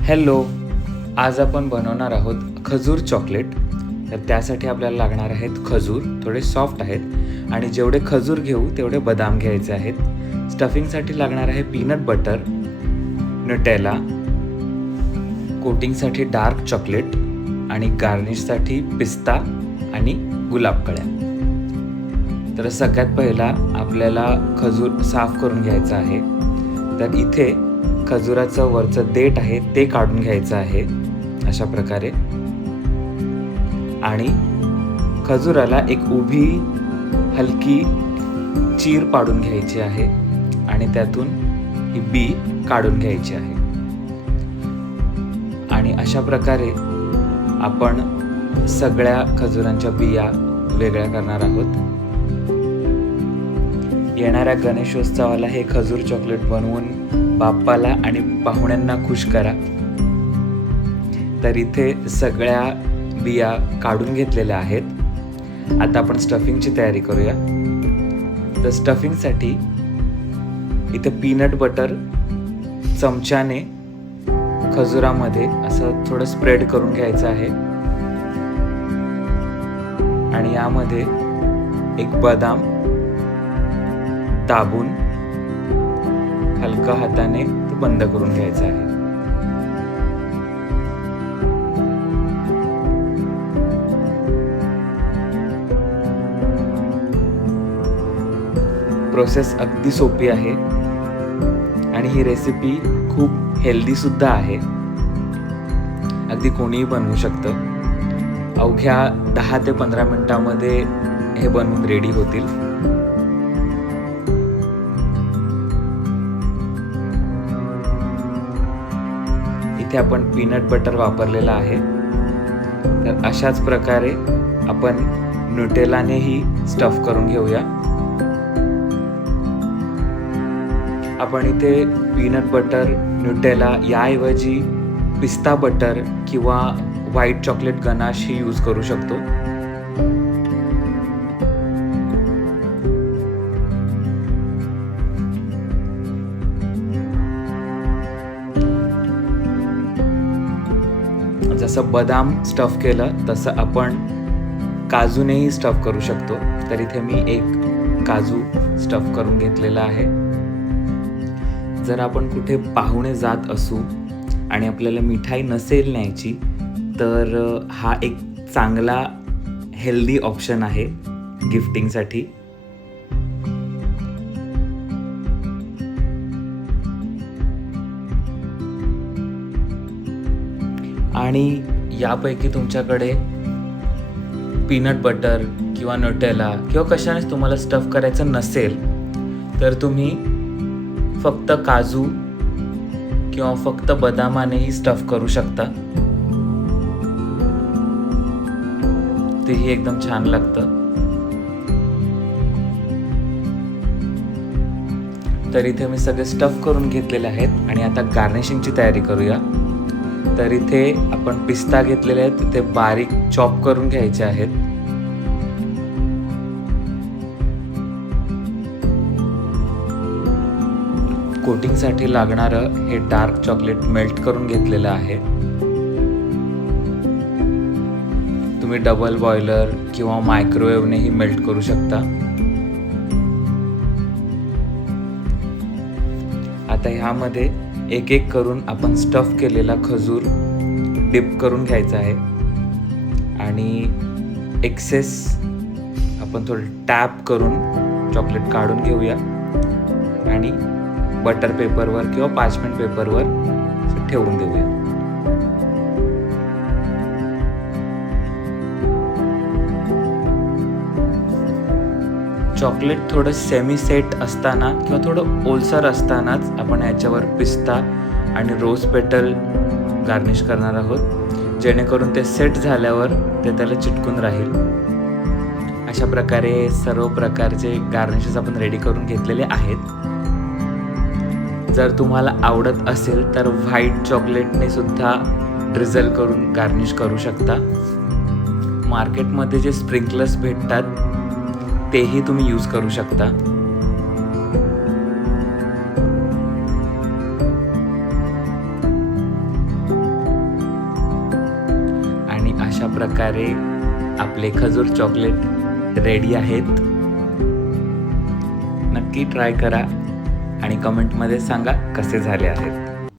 Hello आज आपण बनवणार आहोत खजूर चॉकलेट. तर त्यासाठी आपल्याला लागणार आहेत खजूर थोडे सॉफ्ट आहेत. आणि जेवढे खजूर घेऊ तेवढे बदाम घ्यायचे आहेत. स्टफिंगसाठी लागणार आहे पीनट बटर नटेला कोटिंगसाठी डार्क चॉकलेट आणि गार्निशसाठी पिस्ता आणि गुलाब कळ्या. तर सगळ्यात पहिला आपल्याला खजूर साफ करून घ्यायचा आहे. तर इथे खजुराचं वरचं देठ आहे ते काढून घ्यायचं आहे अशा प्रकारे. आणि खजुराला एक उभी हलकी चीर पाडून घ्यायची आहे आणि त्यातून ही बी काढून घ्यायची आहे. आणि अशा प्रकारे आपण सगळ्या खजुरांच्या बिया वेगळ्या करणार आहोत. येणाऱ्या गणेशोत्सवाला हे खजूर चॉकलेट बनवून बाप्पाला आणि पाहुण्यांना खुश करा. तर इथे सगळ्या बिया काढून घेतलेल्या आहेत. आता आपण स्टफिंगची तयारी करूया. तर स्टफिंगसाठी इथे पीनट बटर चमच्याने खजुरामध्ये असं थोडं स्प्रेड करून घ्यायचं आहे. आणि यामध्ये एक बदाम दाबून हलका हाताने ते बंद करून घ्यायचं आहे. प्रोसेस अगदी सोपी आहे. आणि ही रेसिपी खूप हेल्दी सुद्धा आहे. अगदी कोणीही बनवू शकतं. अवघ्या दहा ते पंधरा मिनटामध्ये हे बनवून रेडी होतील. इथे आपण पीनट बटर वापरलेलं आहे. तर अशाच प्रकारे आपण न्यूटेलानेही स्टफ करून घेऊया. आपण इथे पीनट बटर न्यूटेला याऐवजी पिस्ता बटर किंवा व्हाईट चॉकलेट गनाश ही यूज करू शकतो. जसं बदाम स्टफ केलं तसं आपण काजूनेही स्टफ करू शकतो. तर इथे मी एक काजू स्टफ करून घेतलेला आहे. जर आपण कुठे पाहुणे जात असू आणि आपल्याला मिठाई नसेल न्यायची तर हा एक चांगला हेल्दी ऑप्शन आहे गिफ्टिंगसाठी आणि यापैकी तुमच्याकडे पीनट बटर किंवा नटेला किंवा कशानेच तुम्हाला स्टफ करायचं नसेल तर तुम्ही फक्त काजू किंवा फक्त बदामानेही स्टफ करू शकता. तेही एकदम छान लागतं. तर इथे मी सगळे स्टफ करून घेतलेले आहेत आणि आता गार्निशिंगची तयारी करूया. तर इथे आपण पिस्ता घेतलेले आहेत. ते बारीक चॉप करून घ्यायचे आहेत. कोटिंगसाठी लागणारं हे डार्क चॉकलेट मेल्ट करून घेतलेलं आहे. तुम्ही डबल बॉयलर किंवा मायक्रोवेव्हनेही मेल्ट करू शकता. आता ह्यामध्ये एक एक करून आपण स्टफ केलेला खजूर डिप करून घ्यायचा आहे. आणि एक्सेस आपण थोडं टॅप करून चॉकलेट काढून घेऊया. आणि बटर पेपरवर किंवा पाचमेंट पेपरवर ठेवून देऊया. चॉकलेट थोडं सेमी सेट असताना किंवा थोडं ओलसर असतानाच आपण याच्यावर पिस्ता आणि रोज पेटल गार्निश करणार आहोत. जेणेकरून ते सेट झाल्यावर ते त्याला चिटकून राहील. अशा प्रकारे सर्व प्रकारचे गार्निशेस आपण रेडी करून घेतलेले आहेत. जर तुम्हाला आवडत असेल तर व्हाईट चॉकलेटने सुद्धा ड्रिझल करून गार्निश करू शकता. मार्केटमध्ये जे स्प्रिंकलर्स भेटतात तेही तुम्ही यूज करू शकता. आणि अशा प्रकारे आपले खजूर चॉकलेट रेडी आहेत. नक्की ट्राय करा आणि कमेंटमध्ये सांगा कसे झाले आहेत.